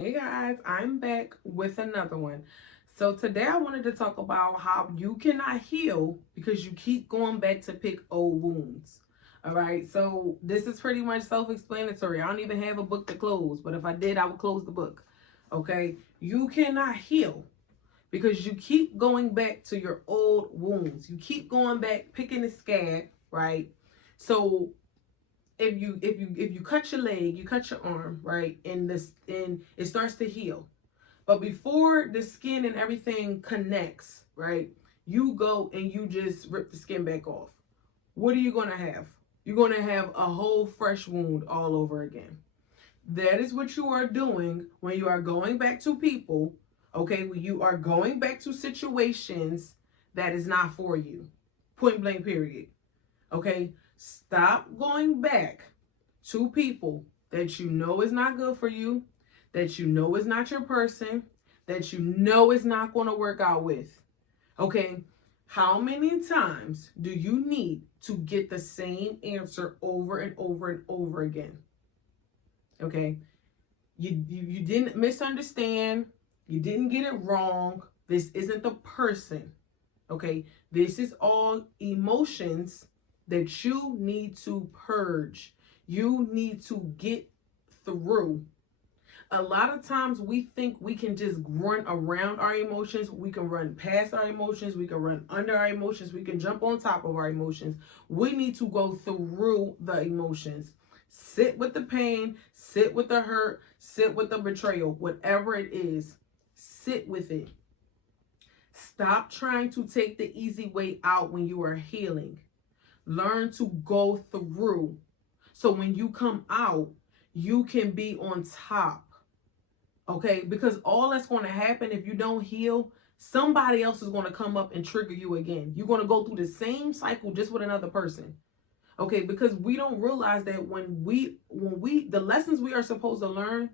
Hey guys, I'm back with another one. So today I wanted to talk about how you cannot heal because you keep going back to pick old wounds. All right, so this is pretty much self-explanatory. I don't even have a book to close, but if I did, I would close the book. Okay, you cannot heal because you keep going back to your old wounds. You keep going back, picking the scab, right? So if you cut your leg, you cut your arm, right, and it starts to heal. But before the skin and everything connects, right, you go and you just rip the skin back off. What are you gonna have? You're gonna have a whole fresh wound all over again. That is what you are doing when you are going back to people, okay? When you are going back to situations that is not for you. Point blank, period. Okay? Stop going back to people that you know is not good for you, that you know is not your person, that you know is not going to work out with. Okay? How many times do you need to get the same answer over and over and over again? Okay? You didn't misunderstand. You didn't get it wrong. This isn't the person. Okay? This is all emotions that you need to purge. You need to get through. A lot of times we think we can just run around our emotions. We can run past our emotions. We can run under our emotions. We can jump on top of our emotions. We need to go through the emotions. Sit with the pain, sit with the hurt, sit with the betrayal, whatever it is, sit with it. Stop trying to take the easy way out when you are healing. Learn to go through. So when you come out, you can be on top. Okay? Because all that's going to happen if you don't heal, somebody else is going to come up and trigger you again. You're going to go through the same cycle just with another person. Okay? Because we don't realize that when we the lessons we are supposed to learn,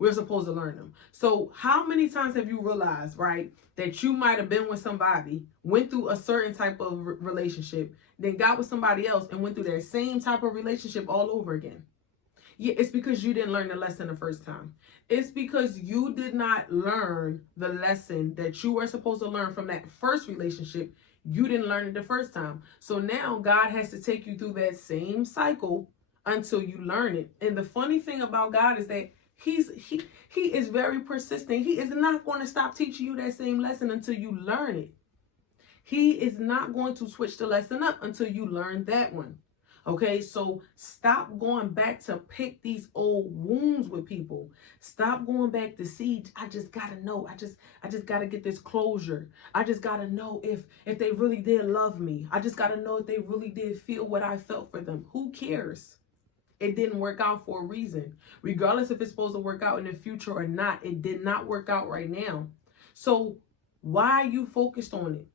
we're supposed to learn them. So how many times have you realized, right, that you might have been with somebody, went through a certain type of relationship, then got with somebody else and went through that same type of relationship all over again? Yeah, it's because you didn't learn the lesson the first time. It's because you did not learn the lesson that you were supposed to learn from that first relationship. You didn't learn it the first time. So now God has to take you through that same cycle until you learn it. And the funny thing about God is that he is very persistent. He is not going to stop teaching you that same lesson until you learn it. He is not going to switch the lesson up until you learn that one. Okay, so stop going back to pick these old wounds with people. Stop going back to see. I just gotta know. I just gotta get this closure. I just gotta know if they really did love me. I just gotta know if they really did feel what I felt for them. Who cares? It didn't work out for a reason. Regardless if it's supposed to work out in the future or not, it did not work out right now. So why are you focused on it?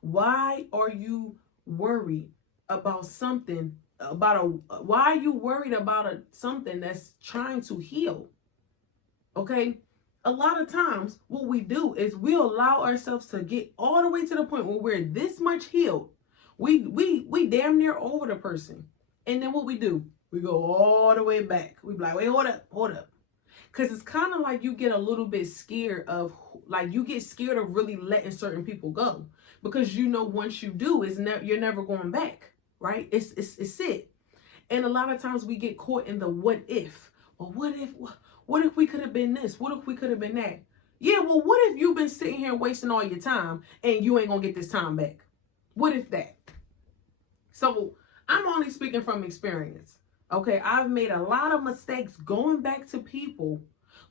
Why are you worried about something why are you worried about something that's trying to heal? Okay? A lot of times what we do is we allow ourselves to get all the way to the point where we're this much healed. We damn near over the person. And then what we do? We go all the way back. We be like, wait, hold up. Because it's kind of like you get a little bit scared of, like, you get scared of really letting certain people go. Because you know once you do, you're never going back, right? It's it. And a lot of times we get caught in the what if. Well, what if we could have been this? What if we could have been that? Yeah, well, what if you've been sitting here wasting all your time and you ain't going to get this time back? What if that? So I'm only speaking from experience. Okay, I've made a lot of mistakes going back to people,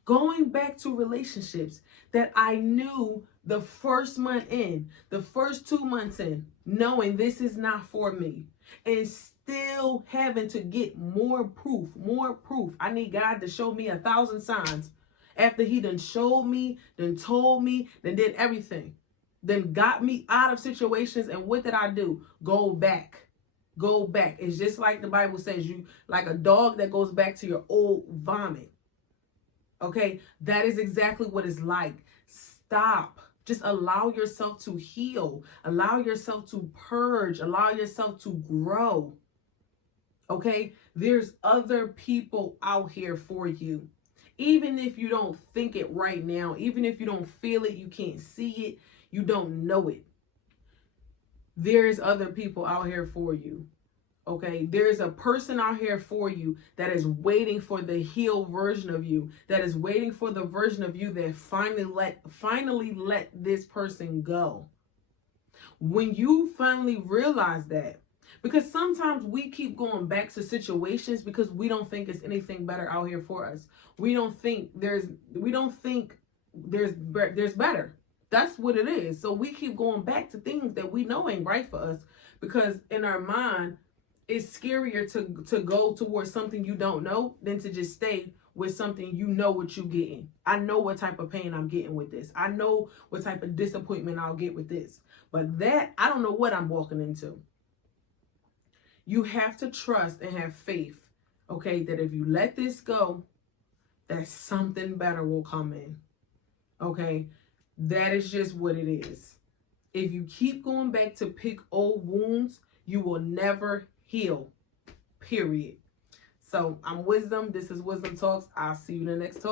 going back to relationships that I knew the first month in, the first 2 months in, knowing this is not for me, and still having to get more proof. I need God to show me 1,000 signs after he done showed me, done told me, done did everything, then got me out of situations. And what did I do? Go back. Go back. It's just like the Bible says, you like a dog that goes back to your old vomit. Okay, that is exactly what it's like. Stop. Just allow yourself to heal. Allow yourself to purge. Allow yourself to grow. Okay, there's other people out here for you. Even if you don't think it right now, even if you don't feel it, you can't see it, you don't know it, there's other people out here for you. Okay, there's a person out here for you that is waiting for the healed version of you, that is waiting for the version of you that finally let this person go. When you finally realize that, because sometimes we keep going back to situations because we don't think it's anything better out here for us. We don't think there's better. That's what it is. So we keep going back to things that we know ain't right for us, because in our mind, it's scarier to go towards something you don't know than to just stay with something you know what you're getting. I know what type of pain I'm getting with this. I know what type of disappointment I'll get with this. But that, I don't know what I'm walking into. You have to trust and have faith, okay, that if you let this go, that something better will come in. Okay? That is just what it is. If you keep going back to pick old wounds, you will never heal. Period. So I'm Wisdom. This is Wisdom Talks. I'll see you in the next talk.